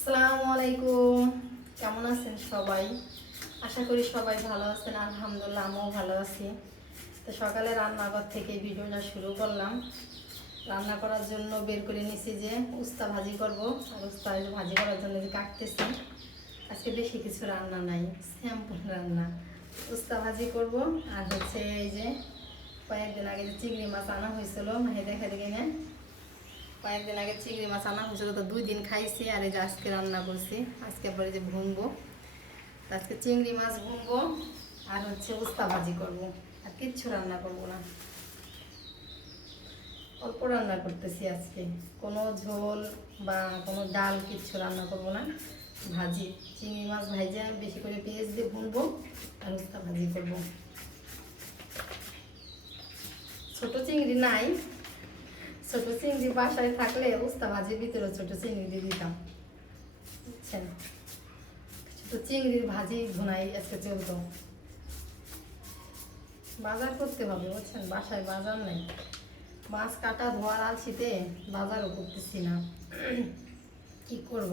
আসসালামু আলাইকুম। কেমন আছেন সবাই? আশা করি সবাই ভালো আছেন। আলহামদুলিল্লাহ আমিও ভালো আছি। তো সকালে রান্নাঘর থেকে ভিডিওটা শুরু করলাম। রান্না করার জন্য বের করে নিছি যে উস্তা ভাজি করব। আর উস্তা ভাজি করার জন্য যে কাটতেছি। আজকে বেশি কিছু রান্না নাই, সিম্পল রান্না। উস্তা ভাজি করব। আর হচ্ছে এই যে কয়েকদিন আগে যে চিংড়ি মাছ আনা হয়েছিল, দেখা দেখি না, কয়েকদিন আগে চিংড়ি মাছ আনা হয়েছিল, তো 2 দিন খাইছি। আর এই যে আজকে রান্না করছি। আজকে আবার এই যে ভুনবো। আজকে চিংড়ি মাছ ভুনবো আর হচ্ছে উস্তা ভাজি করবো। আর কিচ্ছু রান্না করবো না, অল্প রান্না করতেছি আজকে। কোনো ঝোল বা কোনো ডাল কিচ্ছু রান্না করবো না, ভাজি। চিংড়ি মাছ ভাইজা বেশি করে পেঁয়াজ দিয়ে ভুনবো আর উস্তা ভাজি করবো। ছোট চিংড়ি নাই, ছোট চিংড়ি বাসায় থাকলে উস্তা ভাজির ভিতরে ছোট চিংড়ি দিয়ে দিতাম, বুঝছেন। ছোট চিংড়ির ভাজি ভুনাই আজকে চলতো। বাজার করতে হবে, বুঝছেন, বাসায় বাজার নেই। মাছ কাটা ধোয়ার আলছিতে বাজারও করতেছি না। কি করব,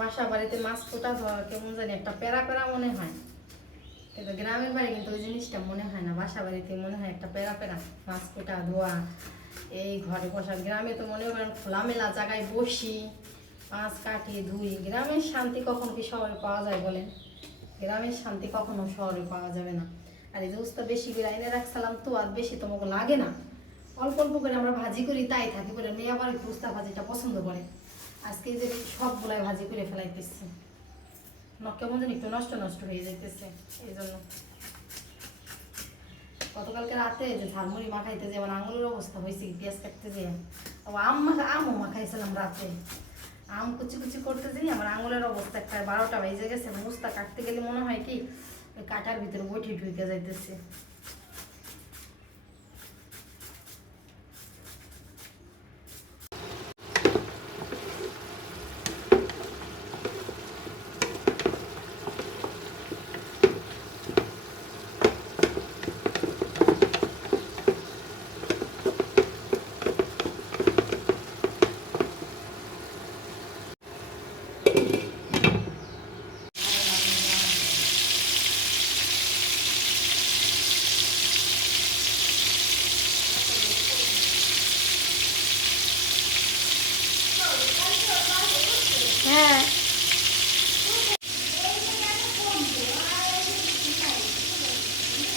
বাসা বাড়িতে মাছ কোটা ধোয়া কেমন জানি একটা প্যারা প্যারা মনে হয়, কিন্তু গ্রামের বাড়ি কিন্তু ওই জিনিসটা মনে হয় না। বাসা বাড়িতে মনে হয় একটা প্যারা প্যারা, মাছ কোটা ধোয়া, এই ঘরে বসার। গ্রামে তো মনে করেন খোলামেলা জায়গায় বসি, মাছ কাটি ধুই। গ্রামের শান্তি কখন কি শহরে পাওয়া যায় বলেন? গ্রামের শান্তি কখনো শহরে পাওয়া যাবে না। আর এই যে উস্তা বেশি করে এনে রাখছিলাম, তো আর বেশি তোমাকে লাগে না, অল্প অল্প করে আমরা ভাজি করি, তাই থাকি করে। মেয়ে আবার একটু উস্তা ভাজিটা পছন্দ করে। আজকে যে সবগুলাই ভাজি করে ফেলাইতেছি, কেমন যেন একটু নষ্ট নষ্ট হয়ে যাইতেছে, এই জন্য। গতকালকে রাতে যে ঝালমুড়ি মাখাইতে যে আমার আঙুলের অবস্থা হয়েছে, পেঁয়াজ কাটতে যে আমও মাখাইছিলাম রাতে। আম কুচি কুচি করতে যাই, আমার আঙুলের অবস্থা একটা 12টা বেজে গেছে। মুস্তা কাটতে গেলে মনে হয় কি ওই কাটার ভিতরে বইটি ঢুকে যাইতেছে। হ্যাঁ,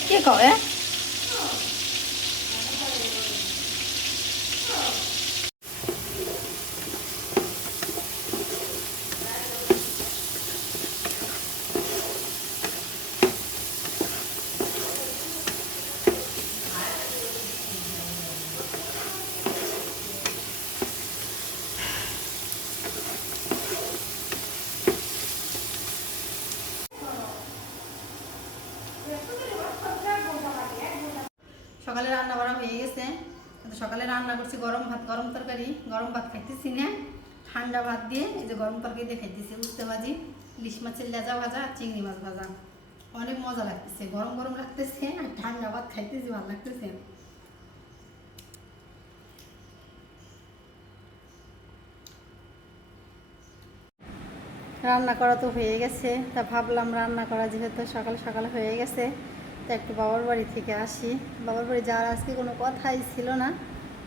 কে কয় সকালে রান্না বাড়া হয়ে গেছে। কিন্তু সকালে রান্না করছি গরম ভাত, গরম তরকারি। গরম ভাত খাইতেছি না, ঠান্ডা ভাত দিয়ে এই যে গরম তরকারি দিয়ে খাইতেছি। উস্তে ভাজি, ইলিশ মাছের লেজা ভাজা আর চিংড়ি মাছ ভাজা। অনেক মজা লাগতেছে, গরম গরম লাগতেছে আর ঠান্ডা ভাত খাইতেছি, ভালো লাগতেছে। রান্না করা তো হয়ে গেছে, তা ভাবলাম রান্না করা যেহেতু সকাল সকাল হয়ে গেছে, তা একটু বাবার বাড়ি থেকে আসি। বাবার বাড়ি যাওয়ার আজকে কোনো কথাই ছিল না,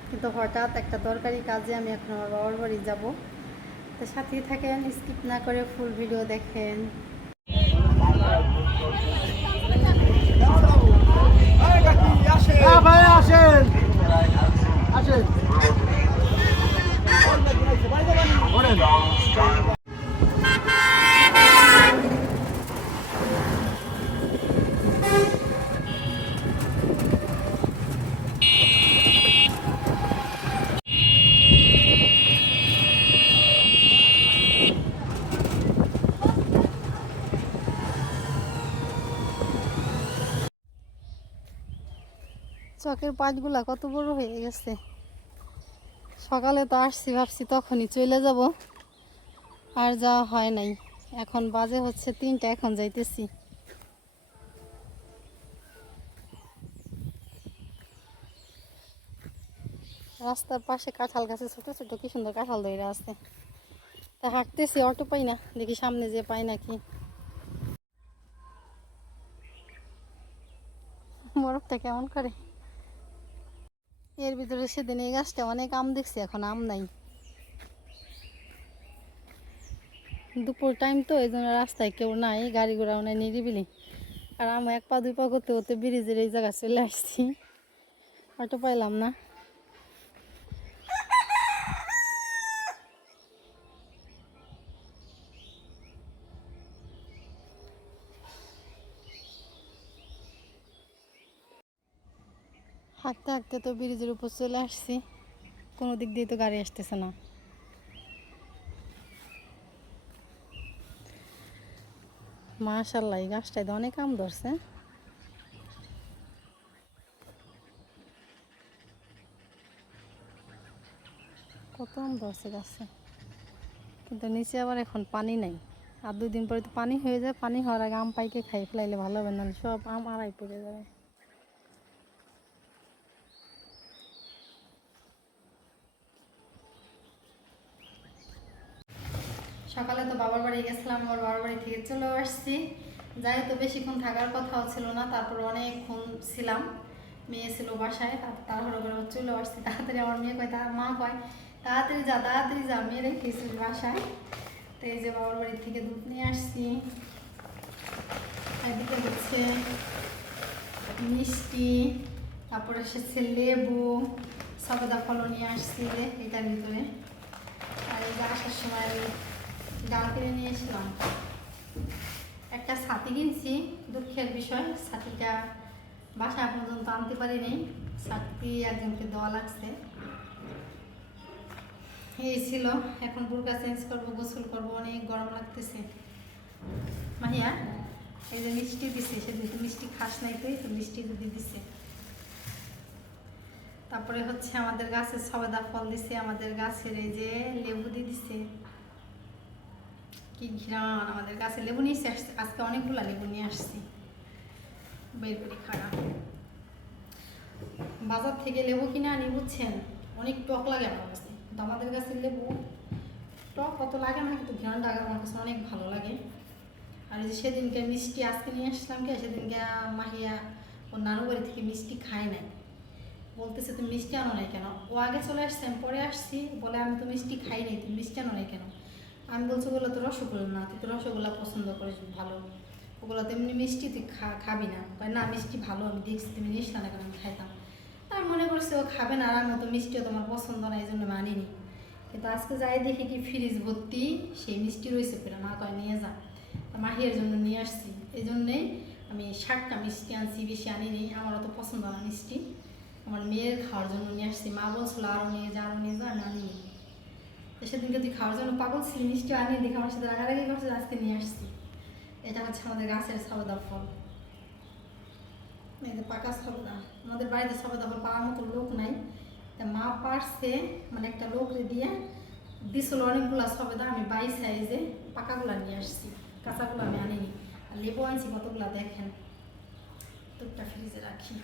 কিন্তু হঠাৎ একটা দরকারি কাজে আমি এখন আমার বাবার বাড়ি যাব। তো সাথেই থাকেন, স্কিপ না করে ফুল ভিডিও দেখেন। ভাই আসেন আসেন। চকের পাটগুলা কত বড় হয়ে গেছে। সকালে তো আসছি, ভাবছি তখনই চলে যাব, আর যাওয়া হয় নাই। এখন বাজে হচ্ছে 3টা, এখন যাইতেছি। রাস্তার পাশে কাঁঠাল গাছে ছোট ছোট কি সুন্দর কাঁঠাল ধরে আছে। তা হাঁটতেছি, অটো পাই না, দেখি সামনে যে পাই নাকি। বরফটা কেমন করে। এর ভিতরে সেদিন এই গাছটা অনেক আম দেখছি, এখন আম নাই। দুপুর টাইম তো, এই জন্য রাস্তায় কেউ নাই, গাড়ি ঘোড়াও নাই, নিরিবিলি। আর আমি 1 পা 2 পা করতে করতে ব্রিজের এই জায়গা চলে আসছি, অটো পাইলাম না। হাঁটতে হাঁটতে তো ব্রিজের উপর চলে আসছি, কোনো দিক দিয়ে তো গাড়ি আসতেছে না। মাশাআল্লাহ, এই গাছটায় তো অনেক আম ধরছে। কত আম ধরছে গাছে, কিন্তু নিচে আবার এখন পানি নাই। আর 2 দিন পরে তো পানি হয়ে যায়, পানি হওয়ার আগে আম পাইকে খাই ফেলাইলে ভালো হবে, না সব আম আড়াই পড়ে যাবে। সকালে তো বাবার বাড়ি গেছিলাম, আমার বাবার বাড়ি থেকে চলে আসছি। যাই তো বেশিক্ষণ থাকার কথাও ছিল না, তারপর অনেকক্ষণ ছিলাম। মেয়ে ছিল বাসায়, তাড়াহুড়ো করে চলে আসছি তাড়াতাড়ি। আমার মেয়ে কয়, তার মা কয় তাড়াতাড়ি যা তাড়াতাড়ি যা, মেয়ে রেখেছি বাসায়। তো এই যে বাবার বাড়ি থেকে দুধ নিয়ে আসছি, এদিকে হচ্ছে মিষ্টি, তারপরে এসেছে লেবু, সবেদা ফলও নিয়ে আসছি এটার ভিতরে। আর এই যে আসার সময় আমি ডাল কিনে নিয়ে এসলাম। একটা ছাতি কিনছি, দুঃখের বিষয় ছাতিটা বাসায় পর্যন্ত আনতে পারিনি, ছাতি একজনকে দেওয়া লাগছে। এই ছিল, এখন বুরকা চেঞ্জ করবো, গোসল করবো, অনেক গরম লাগতেছে। মাহিয়া, এই যে মিষ্টি দিছে, সেদিন তো মিষ্টি খাস নাই, তো মিষ্টি যদি দিছে। তারপরে হচ্ছে আমাদের গাছের সবেদা ফল দিছে, আমাদের গাছের এই যে লেবু দিয়ে দিছে, কি ঘ্রাণ। আমাদের গাছে লেবু নিয়ে আসছে আজকে, অনেকগুলা লেবু নিয়ে আসছি, বের করে খারাপ। বাজার থেকে লেবু কিনে আনি, বুঝছেন, অনেক টক লাগে আমার কাছে, কিন্তু আমাদের গাছের লেবু টক অত লাগে না, কিন্তু ঘ্রাণটা আমার কাছে অনেক ভালো লাগে। আর এই যে সেদিনকে মিষ্টি আজকে নিয়ে আসলাম, কে সেদিনকে মাহিয়া ওর নানু বাড়ি থেকে মিষ্টি খায় নাই, বলতেছে তুমি মিষ্টি আনো নাই কেন। ও আগে চলে আসছে, আমি পরে আসছি, বলে আমি তো মিষ্টি খাই নাই, তুমি মিষ্টি আনো নাই কেন। আমি বলছি ওগুলো তো রসগোল্লা না, তুই তো রসগোল্লা পছন্দ করিস ভালো, ওগুলো তো এমনি মিষ্টি, তুই খাবি না। না মিষ্টি ভালো, আমি দেখছি তুমি নিস না কেন, আমি খাইতাম। আর মনে করছি ও খাবে না, আর মতো মিষ্টিও তোমার পছন্দ না, এই জন্য মানিনি। কিন্তু আজকে যাই দেখি কি ফ্রিজ ভর্তি সেই মিষ্টি রয়েছে, ফেরা মা কয় নিয়ে যা, মাহিয়ার জন্য নিয়ে আসছি। এই জন্যেই আমি 7টা মিষ্টি আনছি, বেশি আনিনি, আমার অত পছন্দ না মিষ্টি, আমার মেয়ের খাওয়ার জন্য নিয়ে আসছি। মা বলছিল আরও নিয়ে যা, আরও নিয়ে যা, আমি আনিনি। তো সেদিনকে তুই খাওয়ার জন্য পাগল ছিলি, মিষ্টি আনিয়ে দেখে আমার সাথে রাগারাগি করছে, আজকে নিয়ে আসছি। এটা হচ্ছে আমাদের গাছের সবেদা ফল, এই যে পাকা সবেদা। আমাদের বাড়িতে সবেদা ফল পাওয়ার মতো লোক নাই, তা মা পারছে, মানে একটা লোকরে দিয়ে দিছিল অনেকগুলো সবেদা, আমি 22 সাইজে পাকাগুলা নিয়ে আসছি, কাঁচাগুলো আমি আনিনি। আর লেবু আনছি কতগুলা দেখেন, দুধটা ফ্রিজে রাখি।